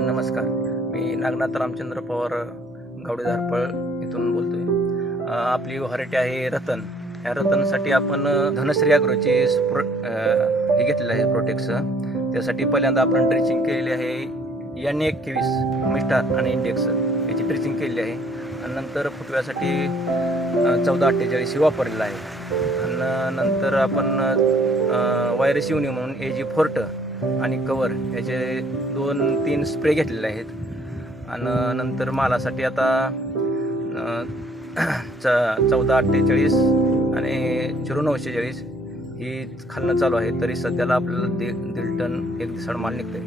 नमस्कार. मी नागनाथ रामचंद्र पवार गावडे धारपळ इथून बोलतोय. आपली व्हरायटी आहे रतन. ह्या रतनसाठी आपण धनश्री ॲग्रोची हे घेतलेलं आहे प्रोटेक्टचं. त्यासाठी पहिल्यांदा आपण ड्रिचिंग केलेली आहे N21 मिस्टार आणि इंडेक्स याची ड्रिचिंग केलेली आहे. आणि नंतर फुटव्यासाठी 1448 वापरलेला आहे. आणि नंतर आपण व्हायरस येऊ नये म्हणून AG4 आणि कवर याचे 2-3 स्प्रे घेतलेले आहेत. आणि नंतर मालासाठी आता 1448 आणि 0946 ही खालणं चालू आहे. तरी सध्याला आपल्याला 1.5 टन एक दिवसाड माल निघतंय.